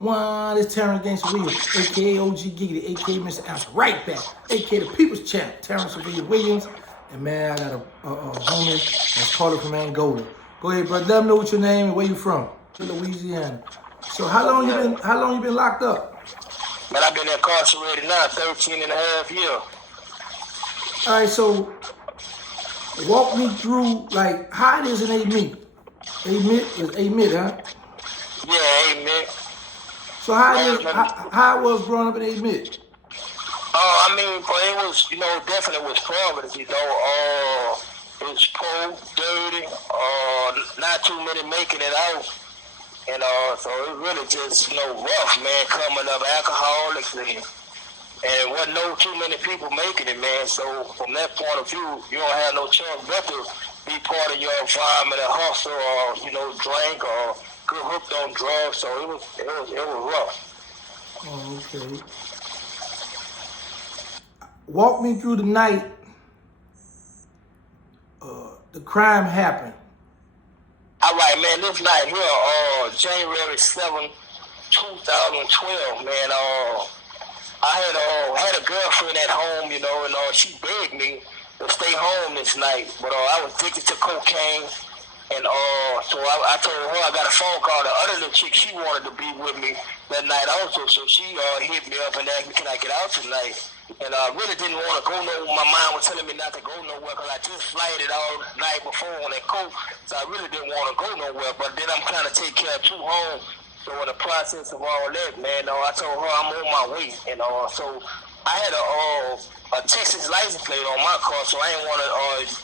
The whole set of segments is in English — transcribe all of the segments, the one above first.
One, it's Terrence Gangster Williams, aka OG Giggity, aka Mr. Ounce, right back, aka the People's Champ, Terrence Williams. And man, I got a homie that's calling from Angola. Go ahead, bro. Let them know what your name and where you from. Louisiana. So how long you been locked up? Man, I've been incarcerated now 13 and a half years. All right, so walk me through like how it is in Inmate. Inmate, huh? Yeah, Inmate. So how it was growing up in Inmate? I mean, bro, it was, definitely was poverty, it was poor, dirty, not too many making it out. And so it really just, rough, man, coming up, alcoholics, and wasn't too many people making it, man. So from that point of view, you don't have no choice but to be part of your environment and hustle or, drink or get hooked on drugs. So it was rough. Oh, okay. Walk me through the night the crime happened. All right, man, this night here, January 7, 2012, man, I had a girlfriend at home, and she begged me to stay home this night, but I was addicted to cocaine, and so I told her I got a phone call. The other little chick, she wanted to be with me that night also, so she hit me up and asked me, can I get out tonight? And I really didn't want to go nowhere. My mind was telling me not to go nowhere because I just flighted all night before on that coke, so I really didn't want to go nowhere. But then I'm trying to take care of 2 homes. So in the process of all that, man, I told her I'm on my way. And so I had a Texas license plate on my car, so I didn't want to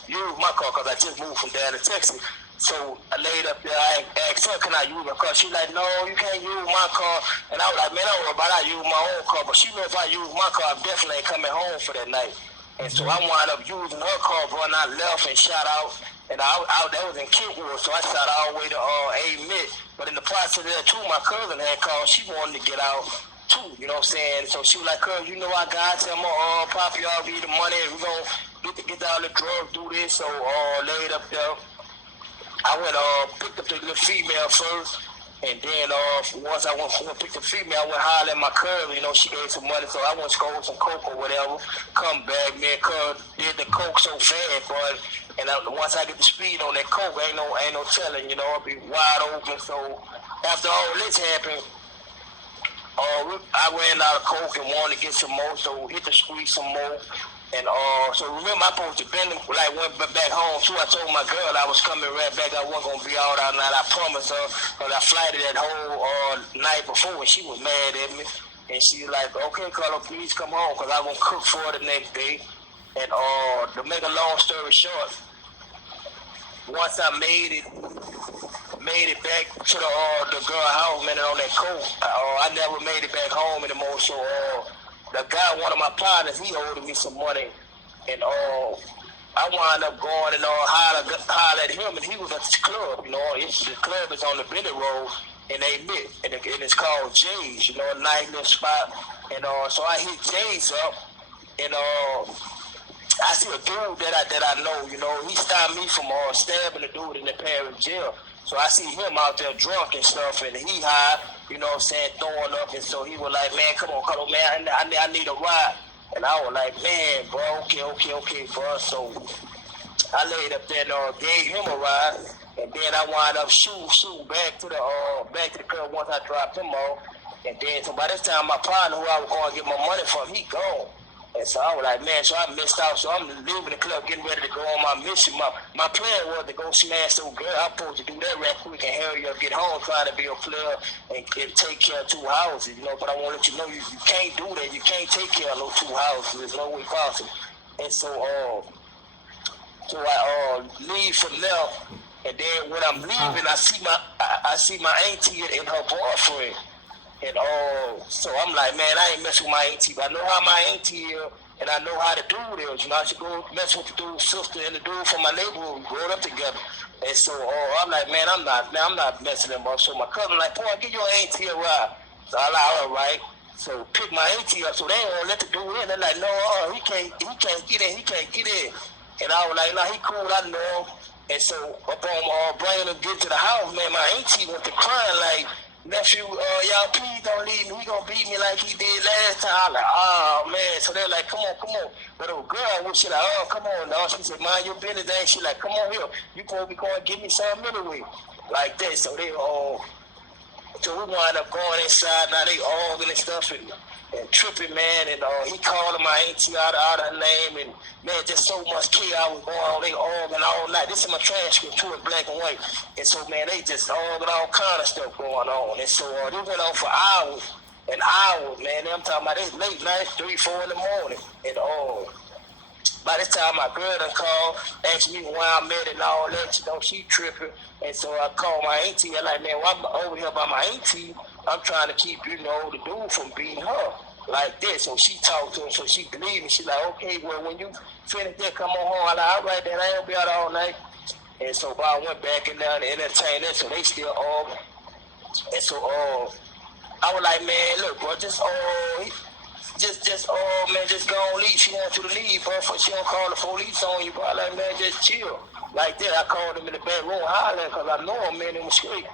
use my car because I just moved from down to Texas. So I laid up there, I asked her, can I use my car? She like, no, you can't use my car. And I was like, man, I don't worry about it, I use my own car. But she knew if I use my car, I definitely ain't coming home for that night. And so I wound up using her car, bro, and I left and shot out. And that was in Kentwood, so I shot all the way to Inmate. But in the process of that, too, my cousin had called. She wanted to get out, too, you know what I'm saying? So she was like, cuz, I got you. I'm going to pop y'all, give you the money, and we're going to get all the drugs, do this. So laid up there. I went picked up the little female first, and then once I went pick the female, I went holler at my cousin. She gave some money, so I went score some coke or whatever. Come back, man, cuz did the coke so fast, boy. And once I get the speed on that coke, ain't no telling, I'll be wide open. So after all this happened, I ran out of coke and wanted to get some more, so hit the street some more. And so remember, I supposed to been went back home too. I told my girl I was coming right back. I wasn't gonna be out all night. I promised her, because I flighted that whole night before, and she was mad at me. And she was like, okay, Carlo, please come home, because I was gonna cook for her the next day. And to make a long story short, once I made it back to the girl house, man, on that coat, I never made it back home anymore. So the guy, one of my partners, he owed me some money, and I wound up going and holler at him, and he was at this club. The club is on the Benny Road in Inmate, and it's called Jay's, a nice little spot. And so I hit Jay's up, and I see a dude that I know, he stopped me from stabbing a dude in the parish jail. So I see him out there drunk and stuff, and he high, throwing up. And so he was like, man, come on, man, I need a ride. And I was like, man, bro, okay, bro. So I laid up there and gave him a ride, and then I wound up shooting back to the club once I dropped him off. And then so by this time, my partner, who I was going to get my money from, he gone. And so I was like, man, so I missed out. So I'm leaving the club, getting ready to go on my mission. My plan was to go smash some girl. I'm supposed to do that real quick and hurry up, get home, trying to be a player and take care of 2 houses, But I want to let you know you can't do that. You can't take care of no 2 houses. There's no way possible. And so I leave from there. And then when I'm leaving, I see my auntie and her boyfriend. And so I'm like, man, I ain't messing with my auntie, but I know how my auntie is, and I know how the dude is. I should go mess with the dude's sister and the dude from my neighborhood. We grew up together. And so I'm like, man, I'm not messing them up. So my cousin like, boy, get your auntie a ride. So I'm like, all right. So pick my auntie up. So they ain't gonna let the dude in. They're like, no, he can't get in. And I was like, nah, he cool, I know him. And so upon bringing him get to the house, man, my auntie went to crying like, nephew, y'all please don't leave me. He gonna beat me like he did last time. I'm like, oh man. So they're like, come on. But the girl, she like, oh, come on, dog. She said, mind your business. Then she like, come on here. You supposed to be going to give me something anyway. Like that. So they so we wind up going inside. Now they arguing and stuff and tripping, man. And he calling my auntie out of her name. And man, just so much chaos was going on. They arguing all night. This is my transcript too in black and white. And so man, they just arguing all kind of stuff going on. And so they went on for hours and hours, man. I'm talking about this late night, 3, 4 in the morning. And by this time, my girl done called, asked me where I'm at and all that. You know, she tripping. And so I called my auntie. I'm like, man, while I'm over here by my auntie, I'm trying to keep, the dude from beating her like this. So she talked to him, so she believed me. She like, okay, well, when you finish that, come on home. I'm like, all right, then I ain't gonna be out all night. And so I went back in there to entertain them, so they still arguing. And so I was like, man, look, bro, just go on leave. She wants you to leave, bro. She don't call the police on you, bro. I like, man, just chill. Like that, I called him in the bedroom hollering because I know him, man, he was straight.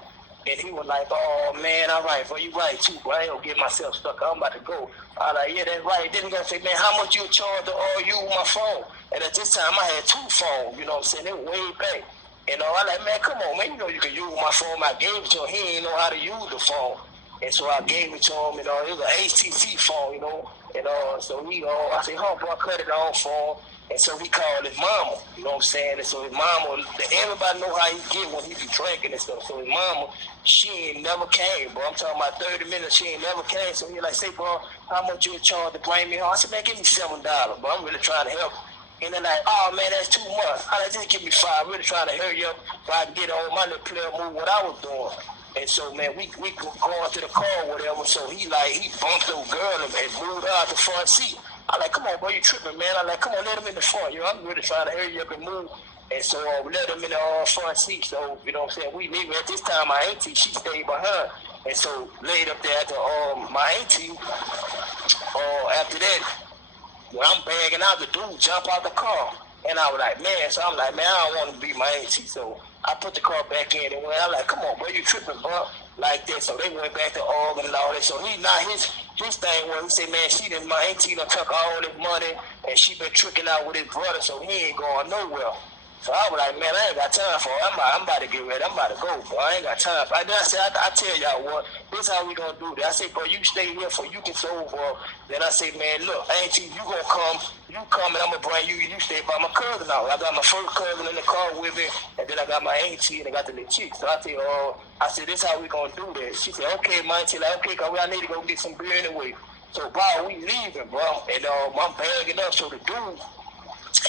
And he was like, oh, man, all right, bro, you right, too, bro. I ain't gonna get myself stuck. I'm about to go. I was like, yeah, that's right. Then he gonna say, man, how much you charge to use my phone? And at this time, I had 2 phones, you know what I'm saying? They were way back. I like, man, come on, man, you can use my phone. I gave it to him. He didn't know how to use the phone. And so I gave it to him, it was an HTC phone, And so I said, bro, I cut it off for him. And so he called his mama, you know what I'm saying? And so his mama, everybody know how he get when he be drinking and stuff. So his mama, she ain't never came, bro. I'm talking about 30 minutes, she ain't never came. So he like, say, bro, how much you charge to bring me home? I said, man, give me $7, bro. I'm really trying to help. And they're like, oh, man, that's too much. I like, just give me 5. I'm really trying to hurry up so I can get on my little player move what I was doing. And so, man, we going to the car or whatever. So he bumped the girl and moved her out the front seat. I like, come on, bro, you tripping, man. I like, come on, let him in the front. I'm really trying to hurry up and move. And so we let him in the front seat. So, you know what I'm saying? We leave at this time. My auntie, she stayed behind. And so laid up there after my auntie, after that, when I'm bagging out, the dude jump out the car. And I was like, man, so I'm like, man, I don't want to be my auntie. So I put the car back in and I'm like, come on, bro, you tripping, bro. Like that. So they went back to Oregon and all that. So he not his thing was, he said, man, my auntie done took all this money and she been tricking out with his brother, so he ain't going nowhere. So I was like, man, I ain't got time for it. I'm about to get ready. I'm about to go, bro. I ain't got time for it. Then I said, I tell y'all what, this how we gonna do this. I said, bro, you stay here for you can soul, bro. Then I said, man, look, auntie, you gonna come, and I'm gonna bring you stay by my cousin now. I got my first cousin in the car with me, and then I got my auntie, and I got the little chick. So I said, this how we gonna do this. She said, okay, my auntie, like, okay, cause I need to go get some beer anyway. So, bro, we leaving, bro. And I'm bagging up, so the dude,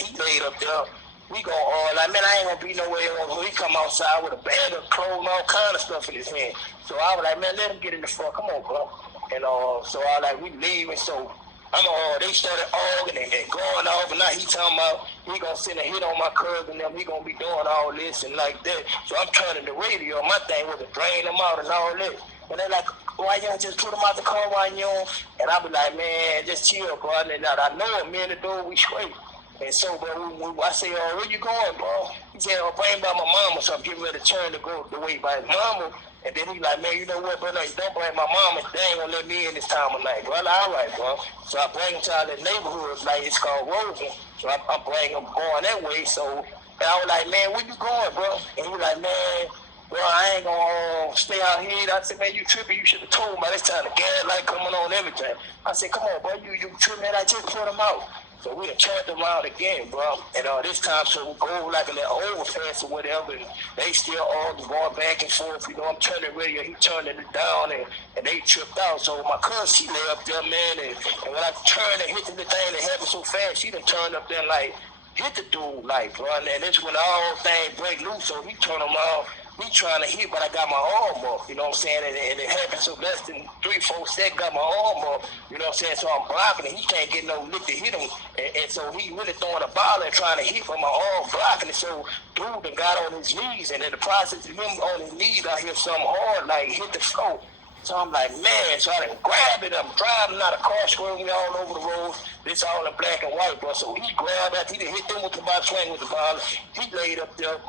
he laid up there. We go like, man, I ain't gonna be nowhere. He come outside with a bag of clothes and all kind of stuff in his hand. So I was like, man, let him get in the front. Come on, bro. And so I was like, we leaving. So they started arguing and going off. And now he talking about he gonna send a hit on my cousin. And he gonna be doing all this and like that. So I'm turning the radio. My thing was to drain them out and all that. And they're like, why y'all just put them out the car while you on? And I be like, man, just chill, bro. And I know me and the dude, we straight. And so, bro, I say, where you going, bro? He said, bring by my mama, so I'm getting ready to turn to go the way by his mama. And then he like, man, you know what, bro, no, you don't bring my mama. They ain't gonna let me in this time of night, bro. I'm like, all right, bro. So I bring him to our neighborhood, like it's called Rosen. So I bring him going that way. So and I was like, man, where you going, bro? And he was like, man, bro, I ain't gonna stay out here. I said, man, you tripping. You should have told me by this time the gas light coming on everything. I said, come on, bro, you tripping, man. I just put him out. So we done turned around again, bro. And this time, so we go like a little overfast or whatever, and they still all going back and forth. I'm turning radio, he turning it down, and they tripped out. So my cousin, she lay up there, man, and when I turned and hit the thing that happened so fast, she done turned up there and, like, hit the dude, like, bro. And that's when the whole thing break loose, so he turned him out. He trying to hit, but I got my arm up, you know what I'm saying? And it happened so less than 3-4 seconds, got my arm up, you know what I'm saying? So I'm blocking it. He can't get no lick to hit him. And so he really throwing a ball and trying to hit, but my arm blocking it. So dude done got on his knees, and in the process of him on his knees, I hear something hard, like hit the floor. So I'm like, man, so I done grabbed it. I'm driving out of car, screaming all over the road. This all in black and white, bro. So he grabbed it. He done hit them with the ball, swing with the ball. He laid up there.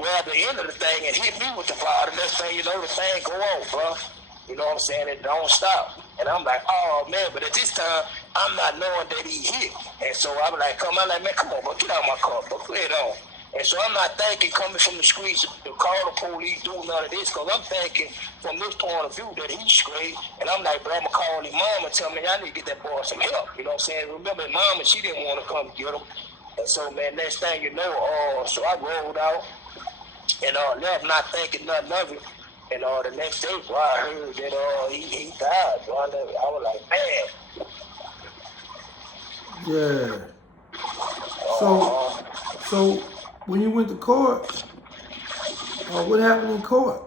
Well, at the end of the thing, it hit me with the fire. The next thing you know, the thing go on, bro. You know what I'm saying? It don't stop. And I'm like, oh, man. But at this time, I'm not knowing that he hit. And so I'm like, I'm like, man, come on, bro. Get out of my car, bro. Put it on. And so I'm not thinking coming from the streets to call the police, do none of this, because I'm thinking from this point of view that he's straight. And I'm like, bro, I'm going to call his mom and tell me I need to get that boy some help. You know what I'm saying? Remember, his mama, she didn't want to come get him. And so, man, next thing you know, so I rolled out and left not thinking nothing of it. And the next day, bro, I heard that he died. Bro. I was like, Yeah. man. So when you went to court, what happened in court?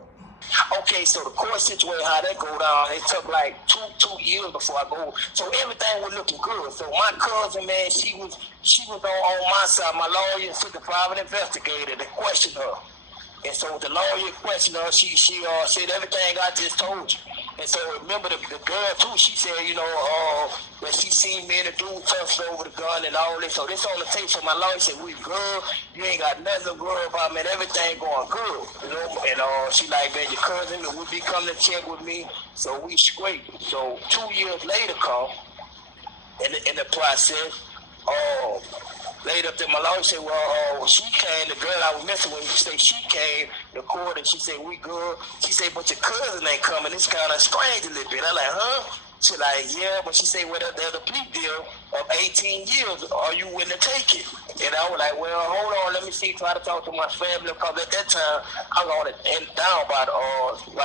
Okay, so the court situation, how that go down, it took like two years before I go. So everything was looking good. So my cousin, man, she was on my side. My lawyer sent the private investigator to question her. And so the lawyer questioned her. She said everything I just told you. And so remember the girl too, she said, that she seen me and the dude touched over the gun and all this. So this on the tape. So my lawyer said, we good. You ain't got nothing to worry about, man. Everything going good. And she like, man, your cousin will be coming to check with me. So we straight. So 2 years later come in the process, later up there, my lawyer said, well, she came, the girl I was messing with, she came to court and she said, we good. She said, but your cousin ain't coming. It's kind of strange a little bit. I'm like, huh? She like, yeah, but she said, well, there's a plea deal of 18 years. Are you willing to take it? And I was like, well, hold on, let me see, try to talk to my family, because at that time, I was only down by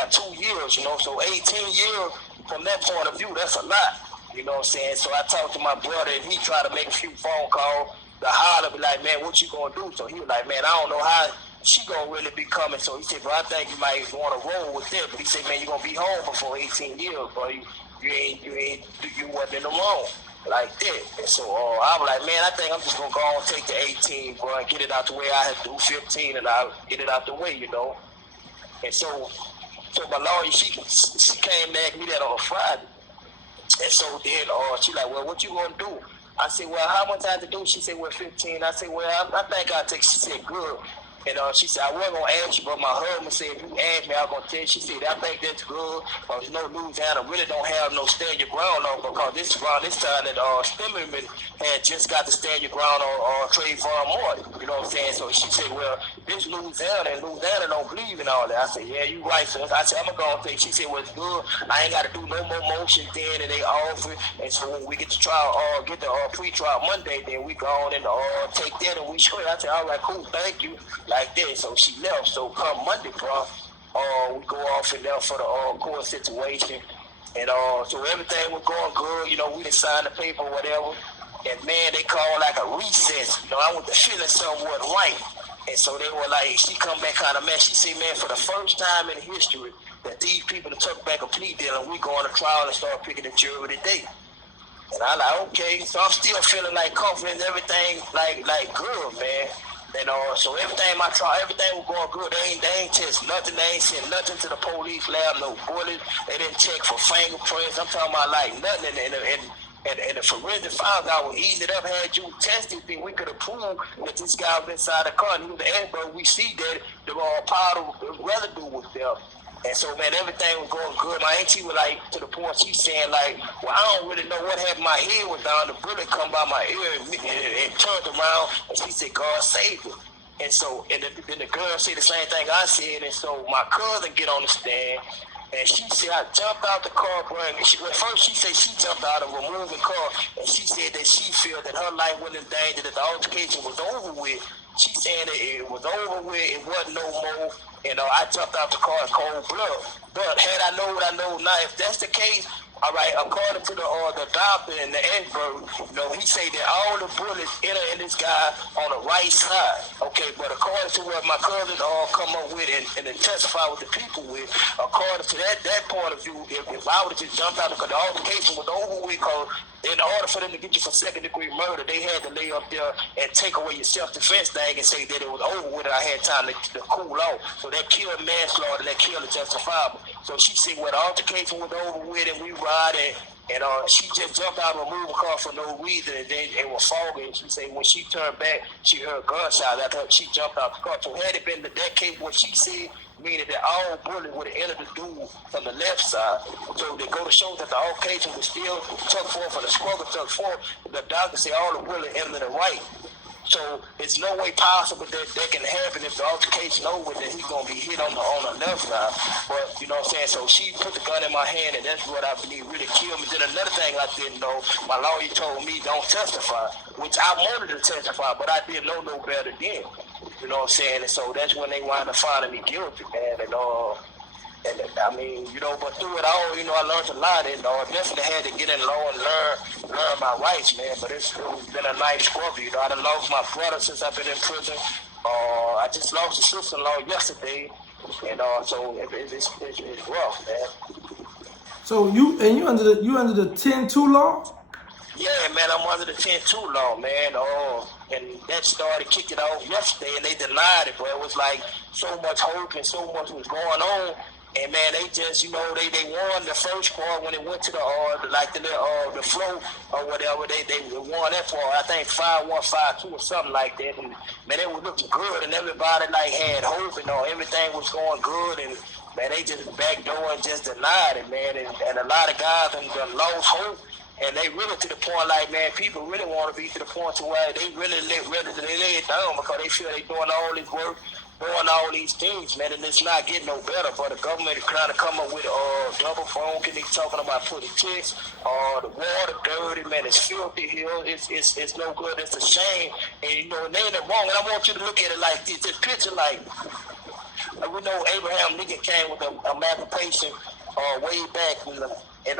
2 years, so 18 years, from that point of view, that's a lot, you know what I'm saying? So I talked to my brother, and he tried to make a few phone calls. The holler be like, man, what you gonna do? So he was like, man, I don't know how she gonna really be coming. So he said, bro, I think you might want to roll with that. But he said, man, you gonna be home before 18 years, bro. You wasn't in the wrong like that. And so I was like, man, I think I'm just gonna go on and take the 18, bro, and get it out the way. I had to do 15, and I'll get it out the way, And so my lawyer, she came to ask me that on a Friday. And so then she like, well, what you gonna do? I said, well, how much I have to do? She said, well, 15. I said, well, I think I'll take. She said, good. And she said, I wasn't going to ask you, but my husband said, if you ask me, I'm going to tell you. She said, I think that's good. Because, Louisiana really don't have no stand your ground on, because this time that Stimmerman had just got to stand your ground on Trayvon Martin. You know what I'm saying? So she said, well, this Louisiana, and Louisiana don't believe in all that. I said, yeah, you right, sir. I said, I'm going to go and take. She said, well, it's good. I ain't got to do no more motion then, and they offer. And so when we get to trial, get the pre-trial Monday, then we go on and take that, and we straight. I said, all right, cool, thank you. Like that. So she left. So come Monday, bro, we go off in there for the court situation. And so everything was going good. We didn't sign the paper or whatever. And man, they called like a recess. I went to feeling somewhat right. And so they were like, she come back kind of mad. She said, man, for the first time in history that these people took back a plea deal, and we going to trial and start picking the jury today. And I like, okay. So I'm still feeling like confident, everything like good, man. And so everything was going good. They ain't test nothing. They ain't sent nothing to the police lab, no bullets. They didn't check for fingerprints. I'm talking about like nothing. And the forensic files I was eating it up, had you tested, then we could have proved that this guy was inside the car. And he was the expert. We see that the powder residue was there. And so, man, everything was going good. My auntie was like, to the point she's saying, like, well, I don't really know what happened. My head was down. The bullet come by my ear and turned around. And she said, God saved her. And so, and then the girl said the same thing I said. And so my cousin get on the stand. And she said, I jumped out the car, bro. And first she said she jumped out of a moving car. And she said that she felt that her life was in danger, that the altercation was over with. She said that it was over with. It wasn't no more. I jumped out the car in cold blood. But had I known what I know now, if that's the case, all right, according to the doctor and the expert, he say that all the bullets enter in this guy on the right side. Okay, but according to what my cousin come up with and testify with the people with, according to that point of view, if I would have just jumped out because the altercation was over with, because in order for them to get you for second-degree murder, they had to lay up there and take away your self-defense thing and say that it was over with and I had time to cool off. So that killed manslaughter, that killed justifiable. So she said, well, the altercation was over with and we riding And she just jumped out of a moving car for no reason, and then it was foggy. And she said when she turned back, she heard gunshots after she jumped out the car. So had it been that case, what she said, meaning that all bullets would have entered the dude from the left side. So they go to show that the altercation was still took forth, and the struggle took forth. The doctor said all the bullets entered the right. So it's no way possible that can happen if the altercation over, that he's gonna be hit on the left side. But you know what I'm saying? So she put the gun in my hand, and that's what I believe really killed me. Then another thing I didn't know, my lawyer told me don't testify, which I wanted to testify, but I didn't know no better then. You know what I'm saying? And so that's when they wound up finding me guilty, man. And I mean, you know, but through it all, you know, I learned a lot, and I definitely had to get in law and learn my rights, man. But it's been a nice struggle, you know. I done lost my brother since I've been in prison. I just lost a sister-in-law yesterday, and so it's rough, man. So you under the 10-2 law? Yeah, man, I'm under the 10-2 law, man. And that started kicking off yesterday, and they denied it, but it was like so much hope and so much was going on. And man, they just, you know, they won the first part when it went to the flow or whatever. They won that part. I think 5-1, 5-2 or something like that. And man, it was looking good, and everybody like had hope, and everything was going good. And man, they just backdoor and just denied it, man. And a lot of guys done lost hope. And they really to the point, like, man, people really want to be to the point to where they really lay it down because they feel they doing all this work, doing all these things, man, and it's not getting no better. But the government is trying to come up with double phone. Can they talking about politics? The water dirty, man. It's filthy here. It's no good. It's a shame. And you know, and they ain't wrong. And I want you to look at it like this. This picture, like we know Abraham Lincoln came with emancipation way back in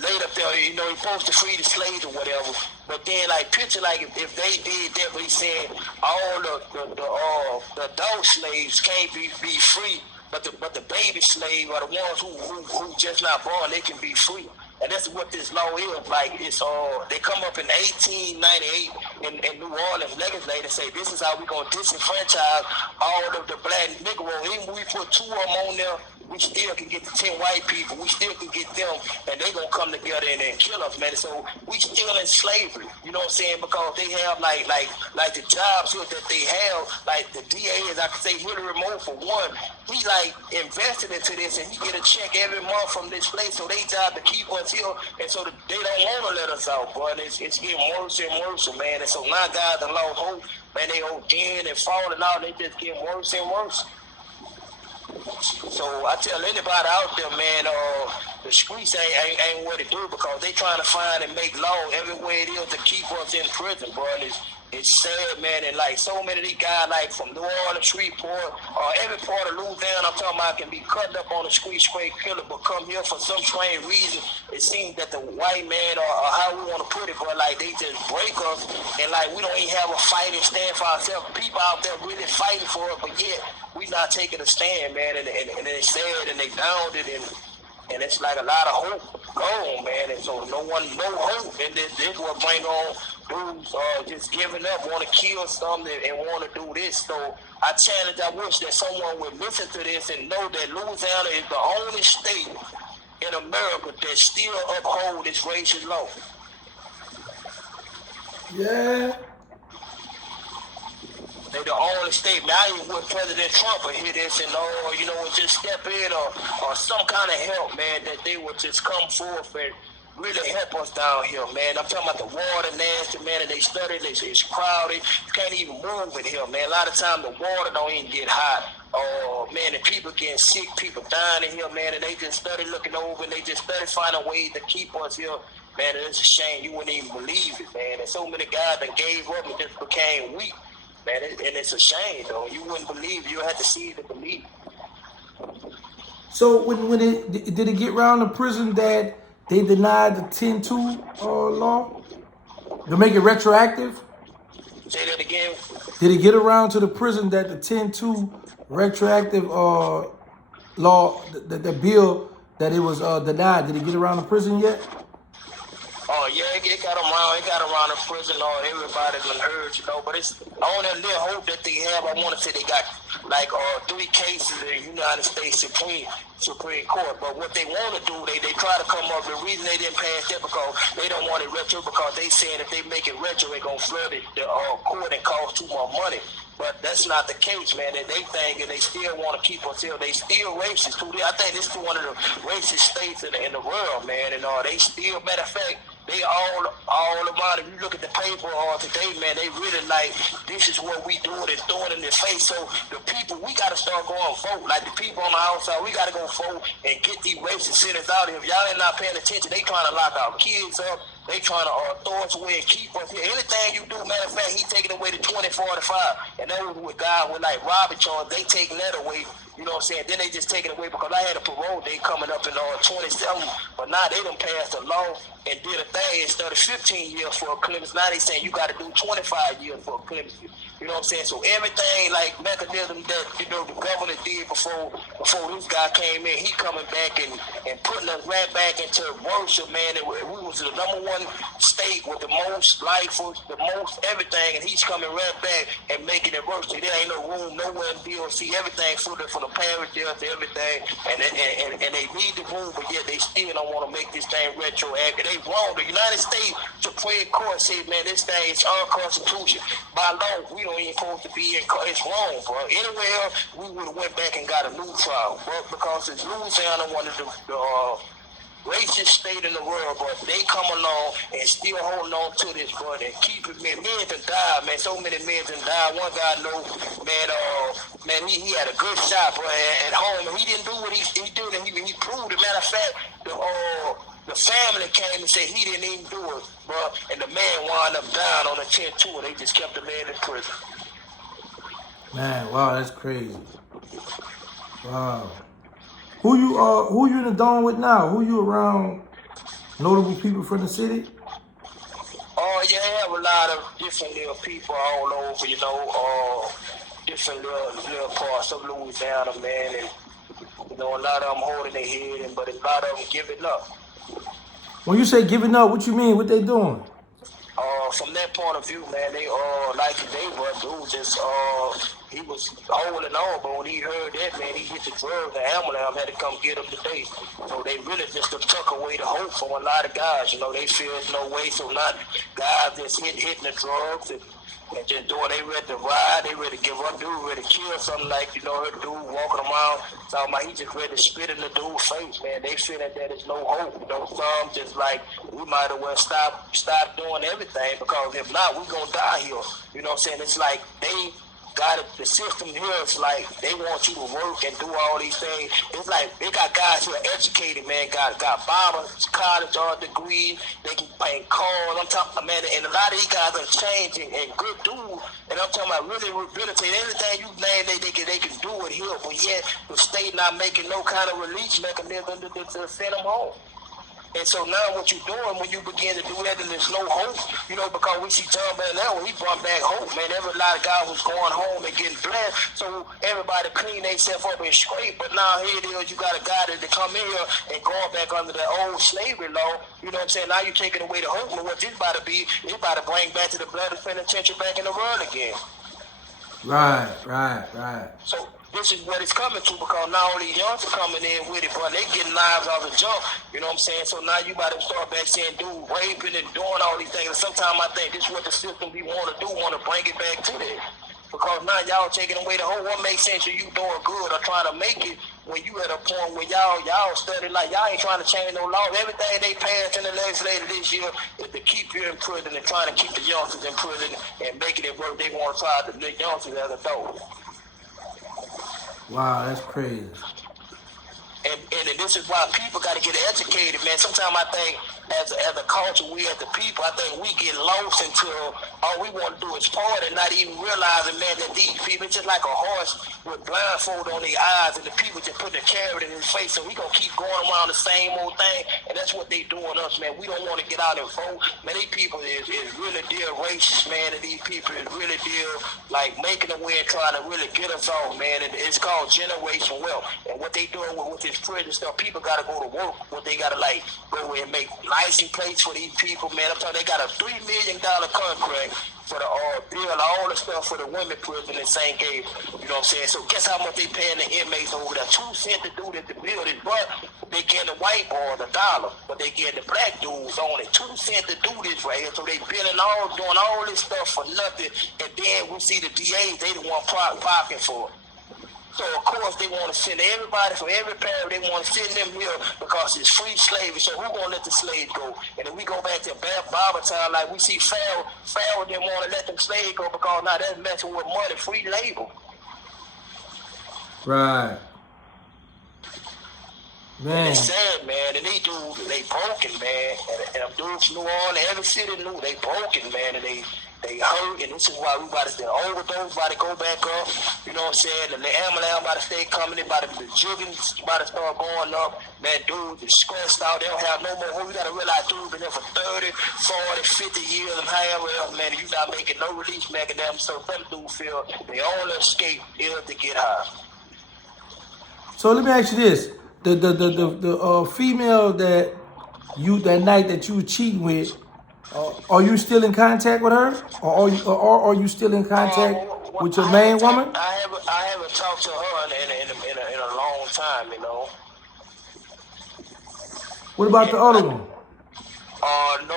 laid up there, you know, he's supposed to free the slaves or whatever. But then, like, picture, like, if they did that, but he's saying all the adult slaves can't be free, but the baby slave are the ones who just not born, they can be free. And that's what this law is. Like, it's they come up in 1898 in New Orleans, legislators say this is how we gonna disenfranchise all of the black Negro. Even when we put 2 of them on there, we still can get the 10 white people. We still can get them, and they gonna come together and kill us, man. So we still in slavery, you know what I'm saying? Because they have like the jobs here that they have, like the DA, as I can say, Hillary Moore for one. He like invested into this, and he get a check every month from this place. So they job to keep us here, and so they don't want to let us out, but it's getting worse and worse, man. And so now guys have lost hope, man. They ODing and falling out. They just getting worse and worse. So I tell anybody out there, man, the streets ain't what it do because they trying to find and make law everywhere it is to keep us in prison, bro. And it's sad, man, and like so many of these guys, like from New Orleans, Shreveport, every part of Louisiana, I'm talking about, can be cut up on the street, straight killer, but come here for some strange reason. It seems that the white man, or how we want to put it, but like they just break us, and like we don't even have a fighting stand for ourselves. People out there really fighting for it, but yet we not taking a stand, man, and it's sad, and they downed it, and it's like a lot of hope gone, man, and so no hope, and this will bring on dudes just giving up, want to kill something and want to do this. So I wish that someone would listen to this and know that Louisiana is the only state in America that still uphold its racial law. Yeah. They the only state. Man, I even wish President Trump would hear this and you know, just step in or some kind of help, man, that they would just come forth and really help us down here, man. I'm talking about the water nasty, man, and they study it. It's crowded. You can't even move in here, man. A lot of times the water don't even get hot. Man, and people getting sick, people dying in here, man, and they just study looking over, and they just study finding ways to keep us here. Man, it's a shame. You wouldn't even believe it, man. And so many guys that gave up and just became weak, man, and it's a shame, though. You wouldn't believe. You had to see it to believe. So when did it get around to prison that they denied the 10-2 law to make it retroactive? Say that again. Did it get around to the prison that the 10-2 retroactive law, the bill that it was denied? Did it get around the prison yet? Oh yeah, it got around the prison. Everybody done heard, you know. But it's only a little hope that they have. I want to say they got like 3 cases in the United States Supreme Court. But what they want to do, they try to come up. The reason they didn't pass that because they don't want it retro, because they saying if they make it retro, they're gonna flood the court and cost too much money. But that's not the case, man. They think and they still want to keep us here. They still racist too. I think this is one of the racist states in the world, man. And they still, matter of fact, they all about, if you look at the paper today, man, they really like, this is what we doing and throwing in their face. So the people, we got to start going vote. Like the people on the outside, we got to go vote and get these racist sinners out here. If y'all ain't not paying attention, they trying to lock our kids up. They trying to throw us away and keep us here. Anything you do, matter of fact, he taking away the 2045. And that was with guys with like robbery charge, they taking that away. You know what I'm saying? Then they just take it away because I had a parole day coming up in 27, but now they done passed a law and did a thing. Instead of 15 years for a clemency, now they saying you got to do 25 years for a clemency. You know what I'm saying? So everything like mechanism that the governor did before this guy came in, he coming back and putting us right back into worship, man. And we was the #1 state with the most lifers, the most everything, and he's coming right back and making it worse. There ain't no room nowhere in DOC. Everything from the parish there to everything, and they need the room, but yet they still don't want to make this thing retroactive. They wrong. The United States Supreme Court said, man, this thing is unconstitutional. By law, we don't even supposed to be in court. It's wrong, bro. Anywhere else, we would have went back and got a new trial, but because it's Louisiana, one of the racist state in the world, but they come along and still holding on to this, bro, and keep it, man. Men have died, man. So many men have died. One guy know, man, he had a good shot, bro, at home, and he didn't do what he did, and he proved it. Matter of fact, the family came and said he didn't even do it, bro, and the man wound up dying on a 10 tour. They just kept the man in prison. Man, wow, that's crazy. Wow. Who you in the dome with now? Who you around notable people from the city? Oh, yeah, I have a lot of different little people all over, different little parts of Louisiana, man, and, a lot of them holding their head, but a lot of them giving up. When you say giving up, what you mean? What they doing? From that point of view, man, they like they were dude just he was holding on, but when he heard that, man, he hit the drugs. The ambulance had to come get him today. So they really just took away the hope from a lot of guys. They feel there's no way. So not guys that's hitting the drugs and just doing, they ready to ride, they ready to give up, dude ready to kill something like, her dude walking around, talking about he just ready to spit in the dude's face, man. They feel that there's no hope. Some just like, we might as well stop doing everything, because if not, we gonna die here. You know what I'm saying? It's like they got it, the system here is like they want you to work and do all these things. It's like they got guys who are educated, man, got Bibles, college degrees, they can paint cars. I'm talking, man, and a lot of these guys are changing and good dudes. And I'm talking about really rehabilitate anything you name, they can do it here. But yet the state not making no kind of release mechanism to send them home. And so now what you're doing when you begin to do that, and there's no hope, because we see John Bell now, when he brought back hope, man, every lot of guys was going home and getting blessed, so everybody clean themselves up and straight. But now here it is, you got a guy that come in here and going back under the old slavery law, you know what I'm saying? Now you're taking away the hope, and what this about to be, it's about to bring back to the blood of penitentiary back in the world again. Right. So this is what it's coming to, because now all these youngsters coming in with it, but they getting knives off the jump, you know what I'm saying? So now you about to start back saying, dude, raping and doing all these things. And sometimes I think this is what the system we want to do, want to bring it back to that. Because now y'all taking away the whole, what makes sense of you doing good or trying to make it when you at a point where y'all study like y'all ain't trying to change no laws. Everything they passed in the legislature this year is to keep you in prison and trying to keep the youngsters in prison and making it work. They want to try the youngsters as adults. Wow, that's crazy. And this is why people got to get educated, man. Sometimes I think as a culture, we as the people, I think we get lost until all we want to do is party and not even realizing, man, that these people, it's just like a horse with blindfold on their eyes, and the people just put the carrot in his face, and we going to keep going around the same old thing, and that's what they doing us, man. We don't want to get out and vote. Man, these people is really deal racist, man, and these people is really deal like making a way and trying to really get us off, man, and it's called generation wealth. And what they doing with this prison stuff, people got to go to work, what they got to like go and make life license plates for these people, man. I'm telling you, they got a $3 million contract for the bill, all the stuff for the women prison in St. Gabriel. You know what I'm saying? So guess how much they paying the inmates over there? 2 cents to do this, to build it, but they getting the white boy $1, but they getting the black dudes only 2 cents to do this right here. So they doing all this stuff for nothing, and then we see the DAs, they the one popping for it. So, of course, they want to send everybody from every parish, they want to send them here because it's free slavery. So who going to let the slaves go? And if we go back to Bible time, like we see Pharaoh didn't want to let them slaves go because now that's messing with money, free labor. Right. Man. And it's sad, man. And these dudes, they broken, man. And them dudes from New Orleans, every city knew they broken, man. And they hurt, and this is why we about to stay overdose, about to go back up. You know what I'm saying? And the ambulance about to stay coming, the juggins about to start going up. Man, dudes is stressed out. They don't have no more hope. You got to realize dudes been there for 30, 40, 50 years, and however else, man. You not making no release mechanism, so some dudes feel the only escape is to get high. So let me ask you this: the female that night that you were cheating with. Are you still in contact with her, or are you still in contact with your main woman? I haven't talked to her in a long time, you know. What about the other one? No,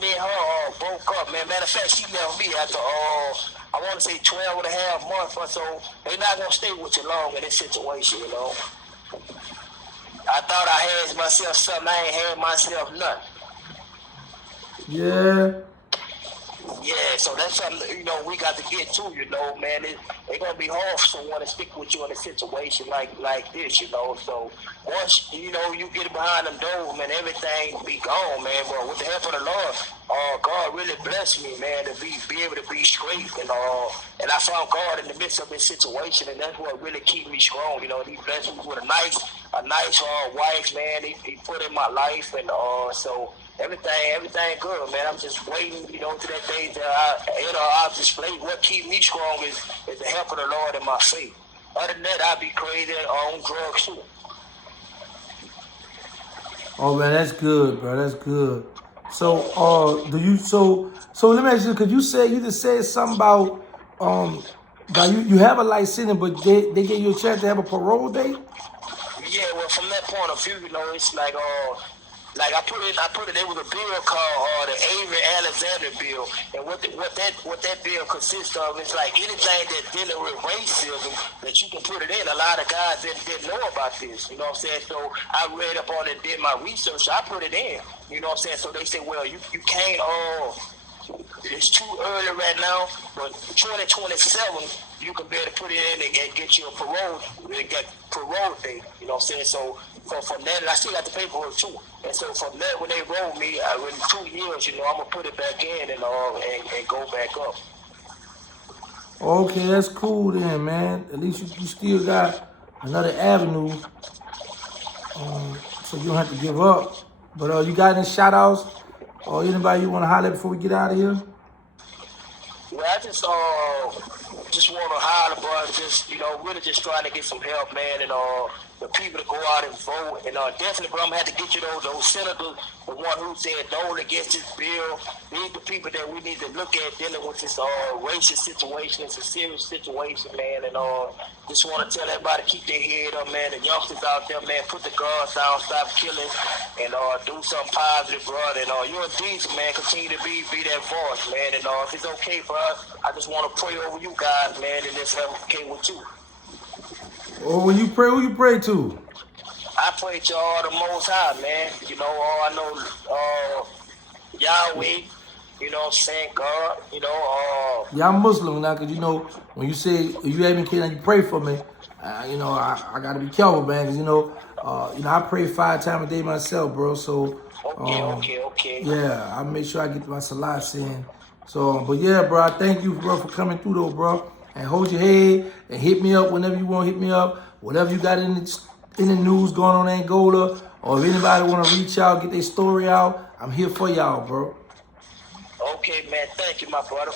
me and her broke up, man. Matter of fact, she left me after I want to say 12 and a half months or so. They not gonna stay with you long in this situation, you know. I thought I had myself something, I ain't had myself nothing. Yeah. Yeah, so that's something, you know, we got to get to, you know, man. It's going to be hard for someone to stick with you in a situation like this, you know. So once, you know, you get behind them doors, man, everything be gone, man. But with the help of the Lord, God really blessed me, man, to be able to be straight. And I found God in the midst of this situation, and that's what really keep me strong, you know. He blessed me with a nice wife, man. He put in my life, and so... Everything good, man. I'm just waiting, you know, to that day that I'll display what keep me strong is the help of the Lord and my faith. Other than that, I'll be crazy on drugs too. Oh man, that's good, bro. That's good. So, so let me ask you, because you just said something about you have a life sentence, but they gave you a chance to have a parole date. Yeah, well, from that point of view, you know, it's like I put it. There was a bill called the Avery Alexander bill, and what that bill consists of is like anything that's dealing with racism that you can put it in. A lot of guys didn't know about this. You know what I'm saying? So I read up on it, did my research. I put it in. You know what I'm saying? So they said, well, you can't. It's too early right now, but 2027 you can better put it in and get you a parole date. You know what I'm saying? So from that, and I still got the paperwork too. And so from that, when they rolled me, in 2 years, you know, I'm gonna put it back in and go back up. Okay, that's cool then, man. At least you still got another avenue, so you don't have to give up. But you got any shout outs or anybody you want to holler at before we get out of here? Well, I just want to holler, bro. Just, you know, really just trying to get some help, man, and the people to go out and vote. And definitely, bro, I'm gonna have to get you those senators, the one who said no against this bill. These the people that we need to look at dealing with this racist situation. It's a serious situation, man. And just want to tell everybody to keep their head up, man. The youngsters out there, man, put the guns down, stop killing, and do something positive, bro. And you're a decent, man. Continue to be that voice, man. And if it's okay for us, I just want to pray over you guys, man, and it's okay with you. Or when you pray, who you pray to? I pray to all the Most High, man. You know, I know Yahweh, you know what I'm saying, God, you know. Yeah, I'm Muslim now, because, you know, when you say, if you have me, can you pray for me? You know, I got to be careful, man, because, you know, I pray 5 times a day myself, bro, so. Okay. Yeah, I make sure I get my salat in. So, but yeah, bro, I thank you, bro, for coming through, though, bro. And hold your head and hit me up whenever you want to hit me up. Whatever you got in the news going on in Angola, or if anybody want to reach out, get their story out, I'm here for y'all, bro. Okay, man. Thank you, my brother.